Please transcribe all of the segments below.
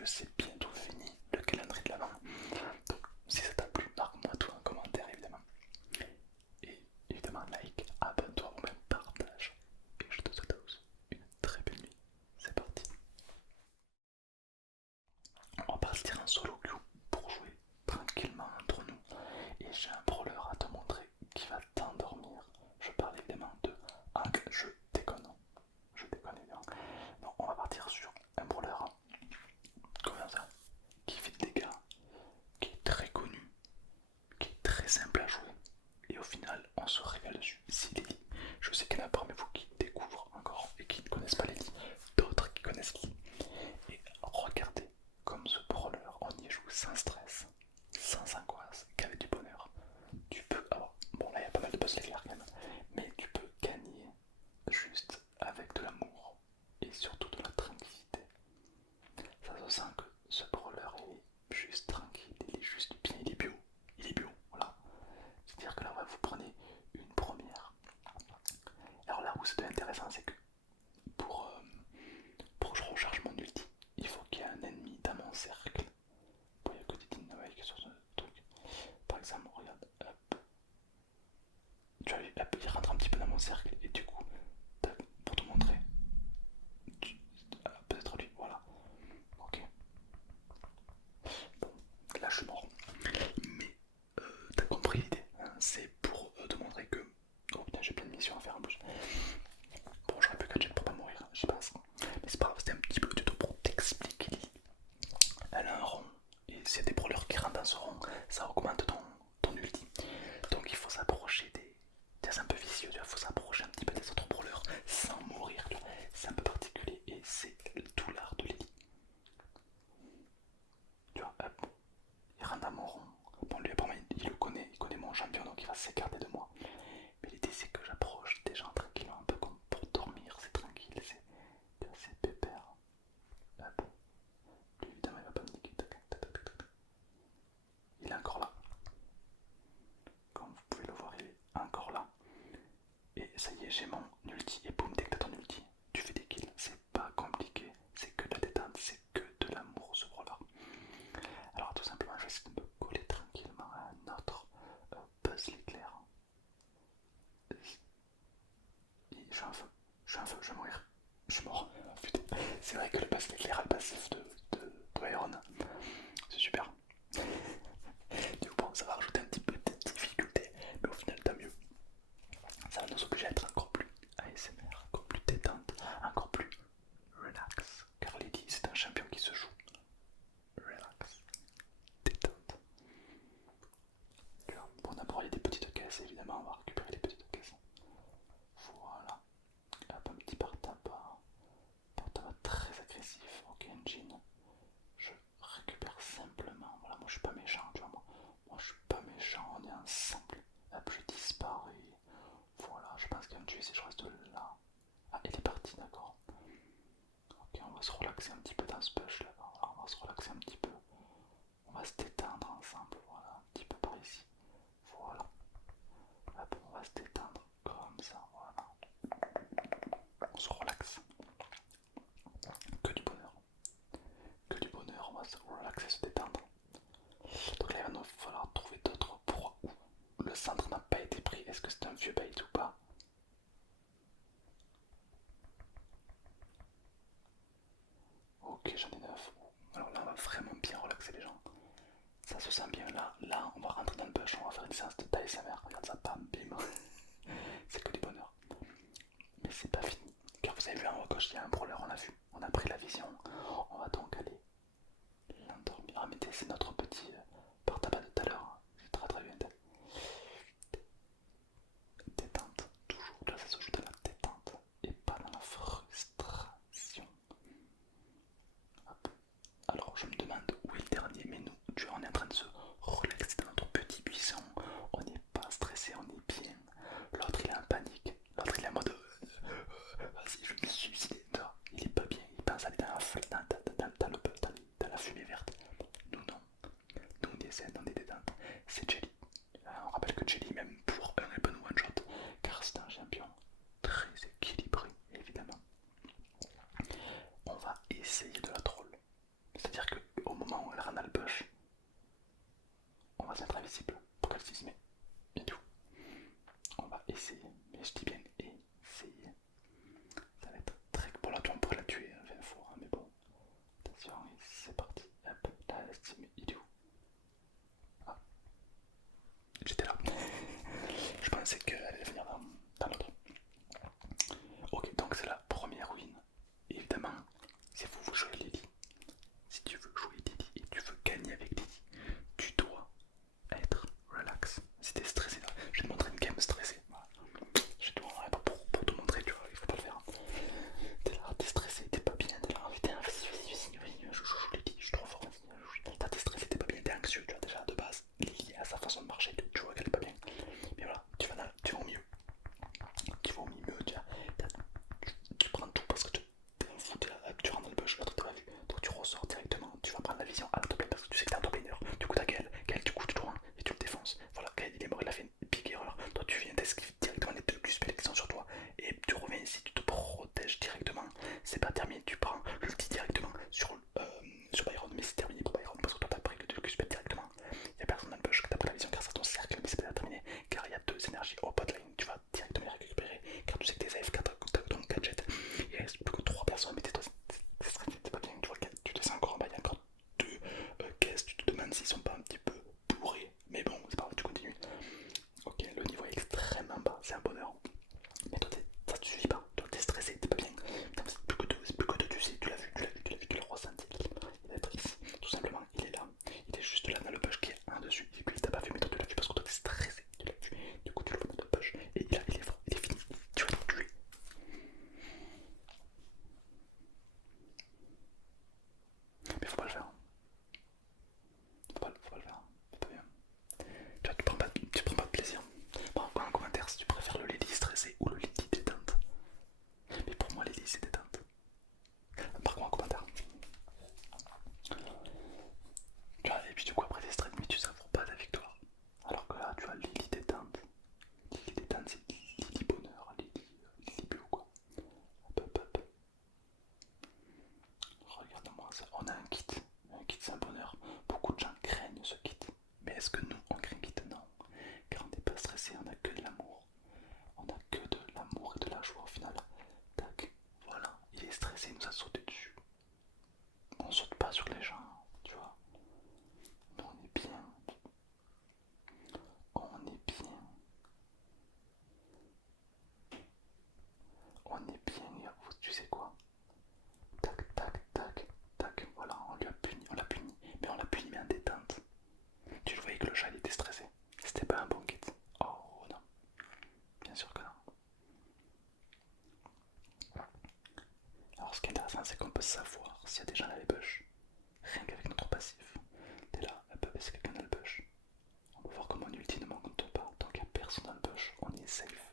que c'est bientôt fini le calendrier de l'avant. Donc si ça t'a plu, marque-moi tout en commentaire évidemment. Et évidemment like, abonne-toi ou même partage. Et je te souhaite à tous une très belle nuit. C'est parti. On va partir en solo queue pour jouer tranquillement entre nous. Et j'ai un brawler à te montrer qui va t'endormir. Je parle évidemment de Hank, je déconne. Je déconne évidemment. Donc on va partir sur un brawler comme ça, qui fait des dégâts, qui est très connu, qui est très simple à jouer. Et au final on se régale dessus. C'est Lily. Je sais qu'il y en a parmi vous qui découvrent encore et qui ne connaissent pas Lily. D'autres qui connaissent Lily. Et regardez comme ce brawler, on y joue sans stress, sans angoisse, qu'avec du bonheur. Tu peux avoir, bon là il y a pas mal de boss l'éclair quand même, mais tu peux gagner juste avec de l'amour et surtout de la tranquillité. Ça se sent que ce brawler est juste tranquille, il est juste bien, il est bio, voilà. C'est-à-dire que là ouais, vous prenez une première. Alors là où c'est intéressant c'est que pour, pour que je recharge mon ulti, il faut qu'il y ait un ennemi dans mon cercle. Bon, il n'y a que des dynamiques sur ce truc. Par exemple, regarde, hop. Tu vois, hop, il rentre un petit peu dans mon cercle et du coup, tac, pour te montrer, peut-être lui, voilà. Ok. Bon, là je suis mort. Mais t'as compris l'idée, hein, c'est pour te montrer que. Oh putain, j'ai plein de missions à faire en plus. Bon, j'aurais pu catcher pour pas mourir, j'y pense. Mais c'est pas grave, c'était un petit peu de tuto pour t'expliquer. Elle a un rond, et s'il y a des brawlers qui rentrent dans ce rond, ça augmente ton ulti. Donc il faut s'approcher des. C'est un peu vicieux, il faut s'approcher un petit peu des autres brawlers sans mourir. C'est un peu particulier et c'est tout l'art de Lily. Tu vois, hop, il rentre dans mon rond. Bon, lui, apparemment, il le connaît, il connaît mon champion, donc il va s'écarter de moi. Mais l'idée, c'est que j'approche des gens tranquillement, un peu comme pour dormir, c'est tranquille, c'est pépère. Hop, lui, évidemment, il va pas me niquer. Tac, tac, tac, tac. Il est encore là. Comme vous pouvez le voir, il est encore là. Et ça y est, j'ai mon ulti. Et boum, dès que t'as ton ulti, tu fais des kills. C'est pas compliqué, c'est que de la détente, c'est que de l'amour ce brawler. Alors tout simplement, je vais essayer de me coller tranquillement à un autre Buzz l'éclair. Je suis un feu, je suis un feu, je vais mourir. Je suis mort. Putain. C'est vrai que le Buzz l'éclair a le passif de Byron. C'est super. Du coup, bon, ça va rajouter un petit peu de difficulté, mais au final, tant mieux. Ça va nous obliger à être encore plus ASMR, encore plus détente, encore plus relax. Car Lady, c'est un champion qui se joue relax, détente. Bon, d'abord, il y a des petites caisses, évidemment, on va récupérer les petites caisses. Voilà. Hop, un petit porte-tabac. Porte-tabac très agressif. Ok, engine. Je récupère simplement. Voilà, moi je suis pas méchant, tu vois. Moi je suis pas méchant, on est ensemble. Hop, je disparais. Voilà, je pense qu'il va me tuer si je reste là. Ah, il est parti, d'accord. Ok, on va se relaxer un petit peu dans ce push là. Voilà, on va se relaxer un petit peu. On va se détendre ensemble. Voilà, un petit peu par ici. Voilà. Hop, on va se détendre comme ça. Voilà. On se relaxe. Que du bonheur. Que du bonheur, on va se relaxer, se détendre. Donc là, il va nous falloir trouver d'autres proies où le centre n'a pas été pris. Est-ce que c'est un vieux bait ou pas? Ok, j'en ai 9. Alors là, on va vraiment bien relaxer les gens. Ça se sent bien là. Là, on va rentrer dans le bush, on va faire une séance de taille sa mère. Regarde ça, bam, bim. C'est que du bonheur. Mais c'est pas fini. Car vous avez vu en haut à gauche, il y a un brawler, on l'a vu. On a pris la vision. On va donc aller l'endormir. Ah, mais c'est notre petit porte-tabac de tout à l'heure. C'est très très bien. Détente, toujours. Là, ça se joue dans la détente et pas dans la frustration. Hop. Alors, je me demande où est le dernier, mais nous, tu vois, on est en train de se relaxer dans notre petit buisson. On n'est pas stressé, on est bien. L'autre, il est en panique. L'autre, il est en mode vas-y, je vais me suicider. marcher, tu vois qu'elle est pas bien. Mais voilà, tu vas au mieux. Tu vas au milieu, tu prends tout parce que t'es un fou, tu rentres dans le bush, l'autre t'as pas vu. Donc tu ressors directement, tu vas prendre la vision à l'autoplan parce que tu sais que t'es un top laner. Du coup t'as Gaël du coup tout loin et tu le défonces. Voilà, Gaël il est mort, il a fait une big erreur. Toi tu viens d'esquiver directement les deux QSP qui sont sur toi et tu reviens ici, tu te protèges directement. C'est pas terminé, tu prends l'ulti directement sur Byron, mais c'est terminé pour Byron parce que toi t'as pris le 2 QSP directement. Y'a personne dans le bush, t'as pris la vision grâce à ton cercle, mais c'est pas terminé car il y a deux énergies au botlane. Tu vas directement les récupérer car tu sais que t'es AF4 donc gadget. Il reste plus que 3 personnes, mais tais-toi, c'est pas bien. Tu vois, tu te sens encore en bas, il y a encore deux caisses. Tu te demandes s'ils sont pas un petit peu bourrés, mais bon, c'est pas grave, tu continues. Ok, le niveau est extrêmement bas, c'est un bonheur. Mais toi, ça te suffit pas, toi t'es stressé, t'es pas bien. C'est plus que deux, tu sais, tu l'as ressenti. Il va être ici, tout simplement, il est là. Il est juste là dans le push qui est un dessus. Et puis il t'a pas vu, mais toi tu l'as vu parce que toi t'es stressé. Tu l'as vu, du coup tu le vois dans le push. Et là, il est fort, il est fini. Tu vas le tuer. Mais faut pas le faire. Faut pas le faire. C'est pas bien. Tu vois, tu prends pas de plaisir. Bon, en commentaire si tu préfères le Lily stressé ou le Lily détente. Mais pour moi, Lily c'est détente. Par contre, en commentaire. Tu vois, et puis du coup, après t'es stressé, mais tu savoures pas ta victoire. Alors que là, tu vois, Lily détente. Lily détente, c'est Lily bonheur, Lily bio quoi. Hop hop hop. Regarde-moi ça. On a un kit. Un kit c'est un bonheur. Beaucoup de gens craignent ce kit. Mais est-ce que nous on craint le kit? Non. Car on n'est pas stressé, on a que de l'amour. On a que de l'amour et de la joie au final. Tac. Voilà. Il est stressé, il nous a sauté dessus. On saute pas sur les gens, tu vois. Mais on est bien. On est bien. On est bien. Tu sais quoi? Tac, tac, tac, tac. Voilà, on lui a puni, on l'a puni. Mais on l'a puni mais en détente. Tu le voyais que le chat il était stressé. C'était pas un bon kit. Oh non, bien sûr que non. Alors ce qui est intéressant c'est qu'on peut savoir s'il y a des gens dans les bush. Rien qu'avec notre passif. T'es là, hop, c'est quelqu'un dans le bush. On peut voir comment mon ulti ne manque pas. Tant qu'il n'y a personne dans le bush, on est safe.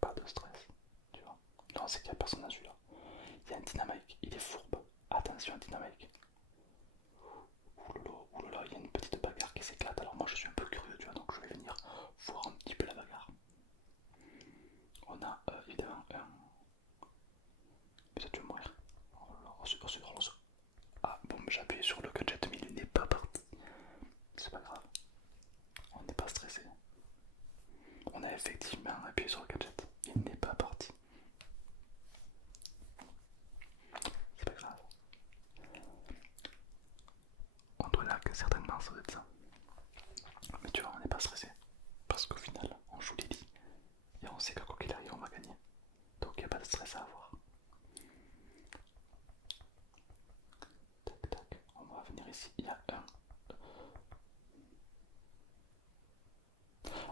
Pas de stress. Tu vois. Non, c'est qu'il n'y a personne dans celui-là. Il y a un dynamique, il est fourbe. Attention, un dynamique. Oulala, il y a une petite bagarre qui s'éclate. Alors moi je suis un peu curieux, tu vois, donc je vais venir voir un petit peu la bagarre. On a évidemment un. Mais ça tu vas mourir. Oh là là, ah bon, j'ai appuyé sur le gadget, mais il n'est pas parti. C'est pas grave. On n'est pas stressé. On a effectivement appuyé sur le gadget. Il n'est pas parti. C'est pas grave. On doit lag certainement, ça doit être ça. Mais tu vois, on n'est pas stressé. Parce qu'au final, on joue Lily. Et on sait que quoi qu'il arrive, on va gagner. Donc il n'y a pas de stress à avoir. Tac tac, on va venir ici. Il y a un.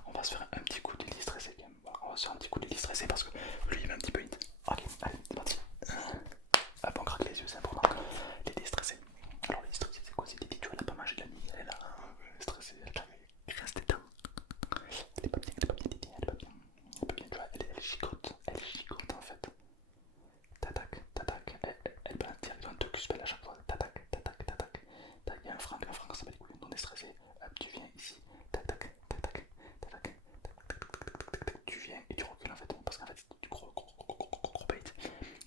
On va se faire un petit coup de Lily stressé quand même. Voilà, on va se faire un petit coup de Lily stressé parce que lui il met un petit peu hit. Ok, allez, c'est parti. Hop, on craque les yeux, c'est important. Lily stressé. Alors Lily stressé, c'est quoi? C'est Lily, tu vois, elle a pas mangé de la nuit. Elle est là, elle est stressée, elle reste éteinte. Elle est pas bien, elle est pas bien, Lily, elle est pas bien. Elle est pas bien, tu vois, elle gigote en fait. Tac, tac, elle balance directement 2 Q-spells à chaque fois. Tac, tac, tac, tac. Il y a un franc, ça va les couilles, on est stressé. Hop, tu viens ici. Tac, tac, tac, tac, tac, tac, tac. Tu viens et tu recules en fait, parce qu'en fait c'est du gros bait.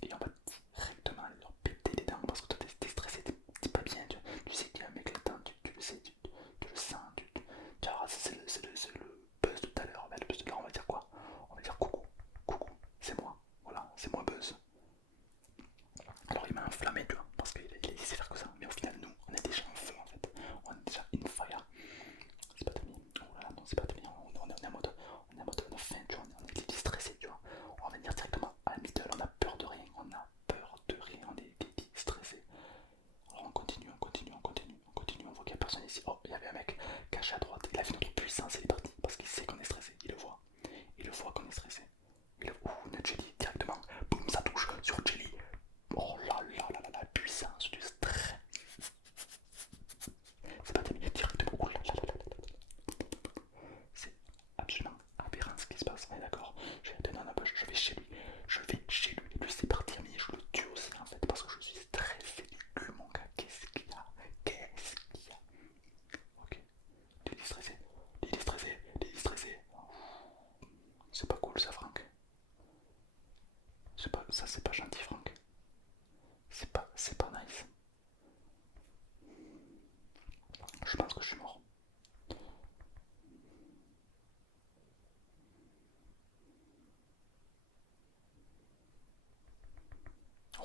Et on va directement leur péter les dents parce que toi t'es stressé, t'es pas bien. Tu sais qu'il y a un mec là-dedans, tu le sais, tu le sens. Tu vois, c'est le buzz tout à l'heure.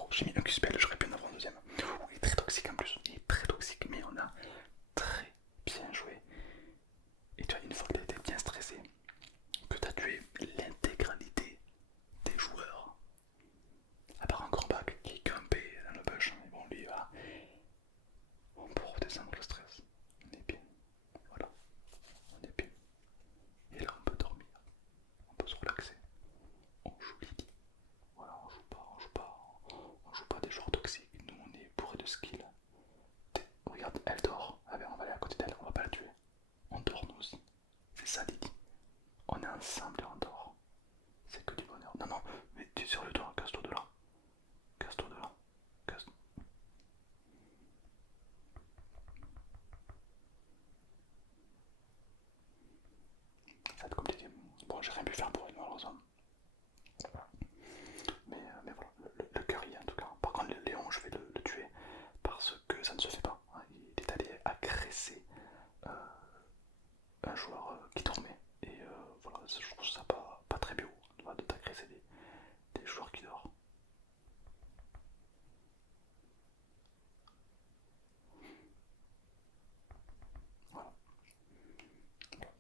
trop. J'ai mis un Q-spell, j'aurais pu en avoir un deuxième. Oh, il est très toxique en plus, il est très toxique, mais on a très bien joué. Et tu vois, une fois que tu as été bien stressé, que tu as tué l'intégralité des joueurs, à part un grand bac qui est campé dans le bush, mais bon, lui, voilà, on peut redescendre le stress. On est bien, voilà, on est bien. Et là, on peut dormir, on peut se relaxer. On joue Lily. Voilà, on joue pas des joueurs toxiques. Nous, on est bourré de skill. Regarde, elle dort. Ah ben, on va aller à côté d'elle, on va pas la tuer. On dort nous aussi. C'est ça, Lily. On est ensemble et on dort. C'est que du bonheur. Non, non, mais tu es sur le toit, casse-toi de là. Casse-toi de là. Casse. Ça va être compliqué. Bon, j'ai rien pu faire pour elle, malheureusement. Mais voilà, le curry en tout cas. Par contre, le Léon, je vais le tuer parce que ça ne se fait pas. Il est allé agresser euh, un joueur qui dormait. Et voilà, je trouve ça pas très bio de t'agresser des joueurs qui dorment. Voilà.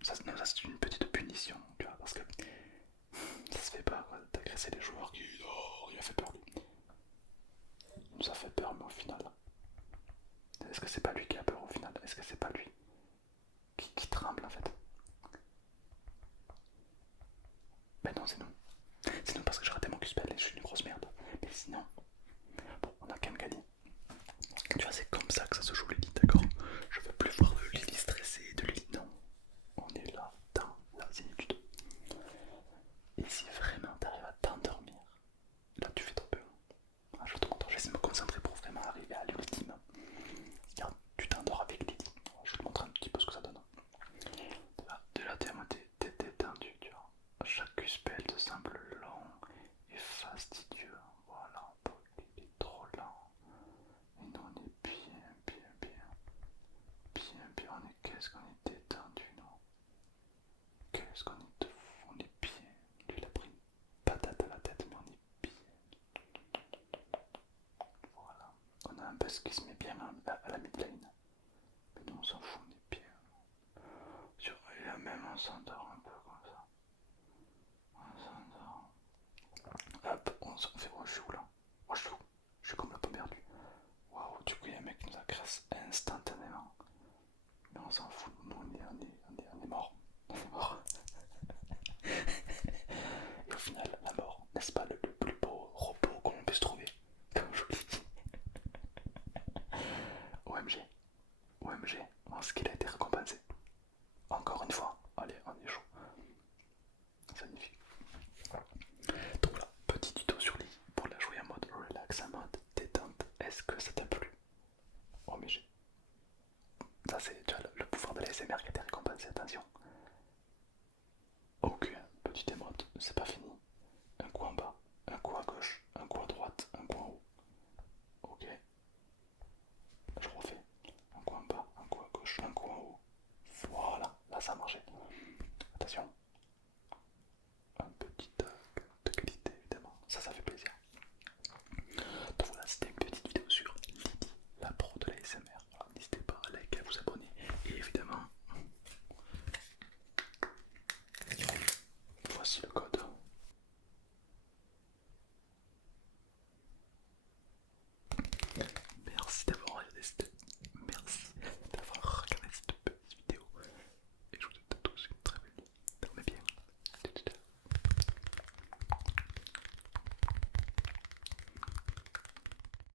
Ça, non, ça c'est une petite punition, tu vois, parce que ça se fait pas d'agresser les joueurs qui. Oh, il a fait peur lui. Il nous a fait peur, mais au final. Est-ce que c'est pas lui qui a peur au final? Est-ce que c'est pas lui qui tremble en fait? Ben non, c'est nous. C'est nous parce que j'ai raté mon Q-spell et je suis une grosse merde. Mais sinon, bon, on a quand même gagné. Tu vois, c'est comme ça que ça se joue Lily, d'accord? Je veux plus voir de Lily stressée, de Lily. Non, on est là dans la zénitude. Et si vraiment t'arrives à t'endormir, là tu fais trop peu. Ah, je te montre, je vais essayer de me concentrer pour vraiment arriver à l'ultime. Regarde, tu t'endors avec Lily. Je vais te montrer un petit peu ce que ça donne. De là, t'es détendu, tu vois. Chaque spell te semble long et fastidieux. Voilà, il est trop lent. Et nous, on est bien, bien, bien. Bien, bien, qu'est-ce qu'on est détendu, non? Qu'est-ce qu'on est de fou, on est bien. Lui, il a pris une patate à la tête, mais on est bien. Voilà. On a un buzz qui se met bien à la midlane. Mais nous, on s'en fout, on est bien. Et là même, on s'endort un peu comme ça. On s'endort. Hop, on fait. Oh, je suis où là? Oh, je suis où? Je suis comme la pomme perdue. Waouh, du coup, il y a un mec qui nous a grâce instantanément. Mais on s'en fout, nous, on est mort. On est mort. Et au final, la mort, n'est-ce pas le plus beau repos qu'on puisse trouver? Comme je vous l'ai dit. OMG, OMG, ce qu'il a été récompensé. Encore une fois, allez, on est chaud. C'est magnifique. Donc voilà, petit tuto sur Lee pour la jouer en mode relax, en mode détente. Est-ce que ça t'a plu? OMG. Ça c'est le pouvoir de la SMR qui a été récompensé, attention. Ok, petite émote, c'est pas fini. Un coup en bas, un coup à gauche, un coup à droite, un coup en haut. Ok, je refais. Un coup en bas, un coup à gauche, un coup en haut. Voilà, là ça a marché. Attention. Un petit tag de qualité évidemment, ça fait plaisir. Donc voilà, c'était une